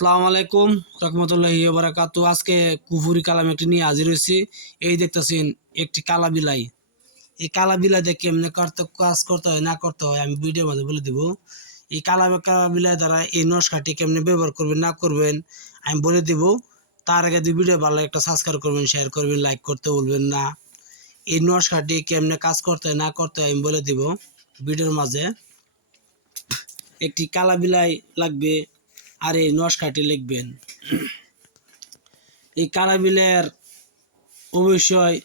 আসসালামু আলাইকুম, রহমতুল্লাহি বারাকাতু আজকে কুফুরি কালাম একটি নিয়ে হাজির হয়েছি। এই দেখতেছেন, একটি কালা বিলাই। এই কালা বিলাই দিয়ে কেমনে করতে, কাজ করতে হয়, না করতে হয়, আমি ভিডিওর মাঝে বলে দিব। এই কালা কালা বিলাই দ্বারা এই নস্কাটি কেমনে ব্যবহার করবেন, না করবেন, আমি বলে দিব। তার আগে যদি ভিডিও ভালো একটা সাবস্ক্রাইব করবেন শেয়ার করবেন লাইক করতে বলবেন না। এই নস্কাটি কেমনে কাজ করতে হয়, না করতে হয়, আমি বলে দিব। ভিডিওর মাঝে। একটি কালা বিলাই লাগবে আর এই নস্কাটি লিখবেন। এই কালা বিলাইয়ের অবশ্যই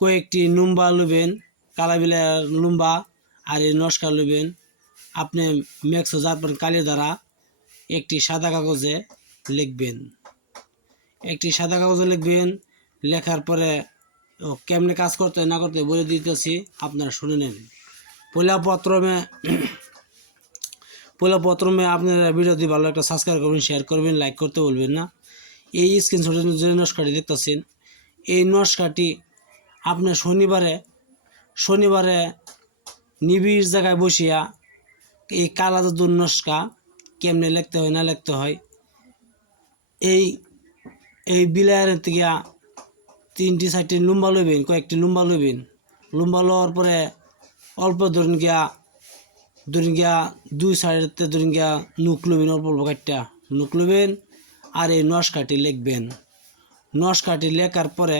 কয়েকটি লুম্বা লুবেন কালা বিলাইয়ের লুম্বা আর এই নস্কা লুবেন আপনি মেক্সো জারপান কালি দ্বারা একটি সাদা কাগজে লিখবেন। একটি সাদা কাগজে লিখবেন, লেখার পরে কেমনে কাজ করতে না করতে বলে দিতেছি, আপনারা শুনে নেন পয়লা প্রথমে পয়লা প্রথমে আপনারা ভিডিওটি ভালো একটা সাবস্ক্রাইব করবেন শেয়ার করবেন লাইক করতে বলবেন না। এই স্ক্রিনশটের যে নস্কাটি দেখতেছেন। এই নস্কাটি আপনার শনিবারে শনিবারে নিবিড় জায়গায় বসিয়া এই কালা জাদুর নস্কা কেমনে লিখতে হয়, না লিখতে হয়, এই এই বিলায়ের থেকে তিনটি চারটি লুম্বা লইবেন, কয়েকটি লুম্বা লইবেন। লুম্বা লওয়ার পরে অল্প ধরুন গিয়া ধরুন গিয়া দুই সাইডেতে ধরুন গিয়া নুক লইবেন অল্প অল্প কাটটা আর এই নস্কাটি লিখবেন। নশ নস্কাটি লেখার পরে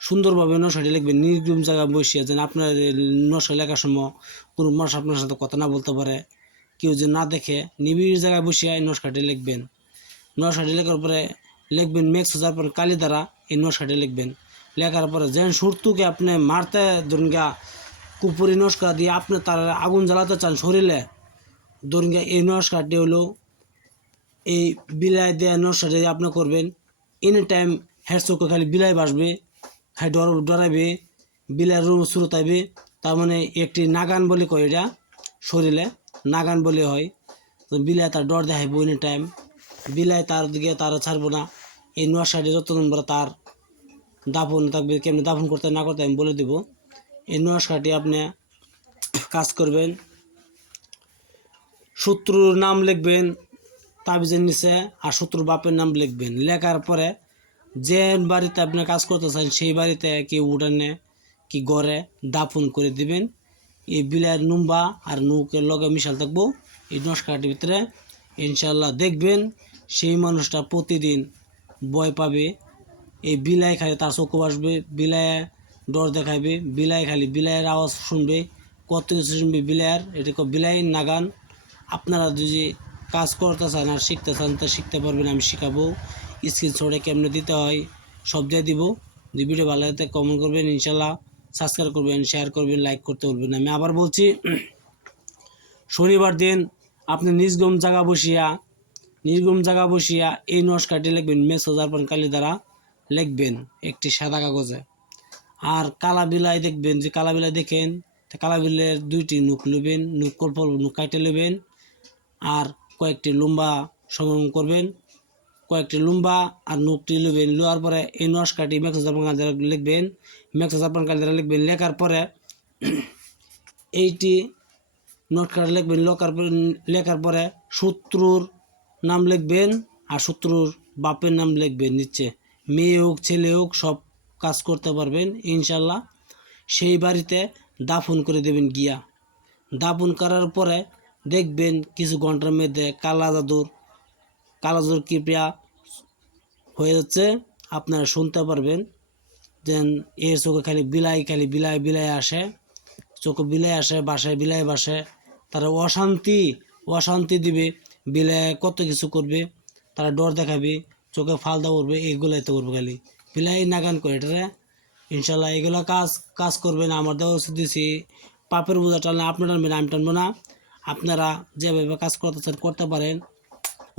সুন্দরভাবে নশাটি লিখবেন। নির্গম জায়গায় বসিয়ে যেন আপনার নশা লেখার সময় কোনো মানুষ আপনার সাথে কথা না বলতে পারে। কেউ যে না দেখে নিবিড় জায়গায় বসিয়ে এই নশাটি লিখবেন। নশাটি লেখার পরে লিখবেন মেক্স হাজার পরে কালি দ্বারা এই নশাটি লিখবেন। লেখার পরে যেন সুরতুকে আপনি মারতে ধরুন গা কুপুরি নস্কা দিয়ে আপনি তার আগুন জ্বালাতে চান শরীরে ধরুন এই নস্কাটি হলো, এই বিলাই দেওয়া নস্কাটি আপনি করবেন। এনি টাইম হেড চোখে খালি বিলাই বাসবে হ্যাঁ ডর ডরাইবে বিলার রুম তাইবে তার মানে একটি নাগান বলে কয় এটা, শরীরে নাগান বলে হয়। তো বিলাই তার ডর দেখাইব এনি টাইম বিলাই তার দিকে তার ছাড়বো না। এই নোয়ার সাইডে যত নম্বর তার দাফন থাকবে, কেমনি দাফন করতে না করতে আমি বলে দিব। এই নস্কাটি আপনি কাজ করবেন। শত্রুর নাম লিখবেন, তাবিজের নিচে, আর শত্রুর বাপের নাম লিখবেন। লেখার পরে যে বাড়িতে আপনি কাজ করতে চান, সেই বাড়িতে কি উঠানে, কি গড়ে দাফন করে দিবেন। এই বিলাইয়ের নুম্বা আর নৌকের লগে মিশাল থাকব। এই নস্কাটির ভিতরে ইনশাল্লাহ দেখবেন সেই মানুষটা প্রতিদিন ভয় পাবে। এই বিলাই খালি তার চোখে আসবে বিলায় ডর দেখাবে বিলাই খালি, বিলাইয়ের আওয়াজ শুনবে, কত কিছু শুনবে বিলাইয়ের, এটা কো বিলাই নাগান। আপনারা যদি কাজ করতে চান আর শিখতে চান, তা শিখতে পারবেন, আমি শেখাবো। স্ক্রিনশটে কেমনে দিতে হয়, সব দিয়ে দিব। যদি ভিডিও ভালো লাগে কমেন্ট করবেন, ইনশাল্লাহ। সাবস্ক্রাইব করবেন শেয়ার করবেন লাইক করতে বলবেন আমি আবার বলছি, শনিবার দিন আপনি নিজগম জায়গা বসিয়া, নির্গম জায়গা বসিয়া এই নস্কাটি লিখবেন মেস হাজার পান কালি দ্বারা লিখবেন, একটি সাদা কাগজে। আর কালা বিলাই দেখবেন যে কালা বিলাই দেখেন কালা বিলাইয়ের দুইটি নুক নেবেন অল্প অল্প নুক কাটে নেবেন আর কয়েকটি লম্বা সংগ্রহ করবেন। কয়েকটি লম্বা আর নুকটি নেবেন লোয়ার পরে এই নস্কাটি মেক্স হাজার পান কালি দ্বারা লিখবেন। মেক্স হাজার পান কালি দ্বারা লিখবেন, লেখার পরে এইটি নোট কার্ড লিখবেন লকার পরে, লেখার পরে শত্রুর নাম লিখবেন, আর শত্রুর বাপের নাম লিখবেন নিচে। মেয়ে হোক, ছেলে হোক, সব কাজ করতে পারবেন, ইনশাল্লাহ। সেই বাড়িতে দাফন করে দেবেন গিয়া। দাফন করার পরে দেখবেন কিছু ঘণ্টার মধ্যে কালা জাদুর কালা জাদুর কৃপা হয়ে যাচ্ছে। আপনারা শুনতে পারবেন দেন এর চোখে খালি বিলাই খালি বিলাই বিলাই আসে। চোখে বিলাই আসে, বাসায় বিলাই বাসে। তারা অশান্তি অশান্তি দিবে, বিলাই কত কিছু করবে, তারা ডর দেখাবে, চোখে ফালদা করবে এইগুলাই তো করবে খালি। বিলাই নাগান করে এটারে ইনশাল্লাহ এগুলো কাজ কাজ করবেন, আমার দেওয়া ওষুধ দিছি। পাপের বোঝা টানলে আপনি টানবেন, আমি টানবো না। আপনারা যেভাবে কাজ করতে চান করতে পারেন।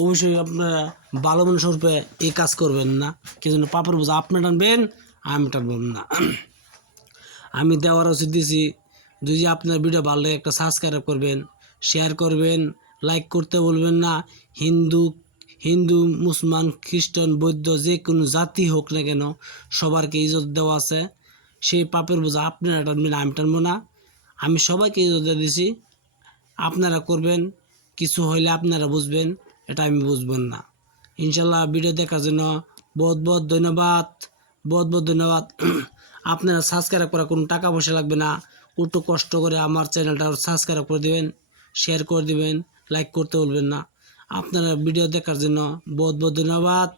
অবশ্যই আপনারা ভালো মানুষের রূপে এই কাজ করবেন না। কি জন্য? পাপের বোঝা, আপনি টানবেন, আমি টানব না। আমি দেওয়ার ওষুধ দিছি। যদি আপনার ভিডিও ভালো লাগে, একটা সাবস্ক্রাইব করবেন শেয়ার করবেন লাইক করতে বলবেন না। হিন্দু হিন্দু, মুসলমান, খ্রিস্টান, বৌদ্ধ, যে কোনো জাতি হোক না কেন, সবারকে ইজ্জত দেওয়া আছে। সেই পাপের বোঝা আপনারা টানবেন, আমি টানবো না। আমি সবাইকে ইজ্জত দিয়ে দিছি। আপনারা করবেন, কিছু হইলে আপনারা বুঝবেন, এটা আমি বুঝবেন না। ইনশাল্লাহ ভিডিও দেখার জন্য বহুত বহুত ধন্যবাদ, বহুত বহুত ধন্যবাদ। আপনারা সাবস্ক্রাইব করা কোনো টাকা পয়সা লাগবে না। একটু কষ্ট করে আমার চ্যানেলটা সাবস্ক্রাইব করে দেবেন শেয়ার করে দিবেন লাইক করতে বলবেন না। আপনারা ভিডিও দেখার জন্য বহুত বহুত ধন্যবাদ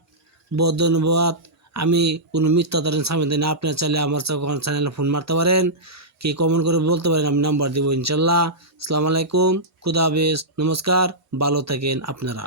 বহুত ধন্যবাদ। আমি কোনো মিথ্যা ধরেন সামনে দিই না, আপনারা চাইলে আমার চ্যানেলে ফোন মারতে পারেন, কি কমেন্ট করে বলতে পারেন, আমি নাম্বার দেবো ইনশাল্লাহ। আসসালামু আলাইকুম, খুদা হাফেজ, নমস্কার, ভালো থাকেন আপনারা।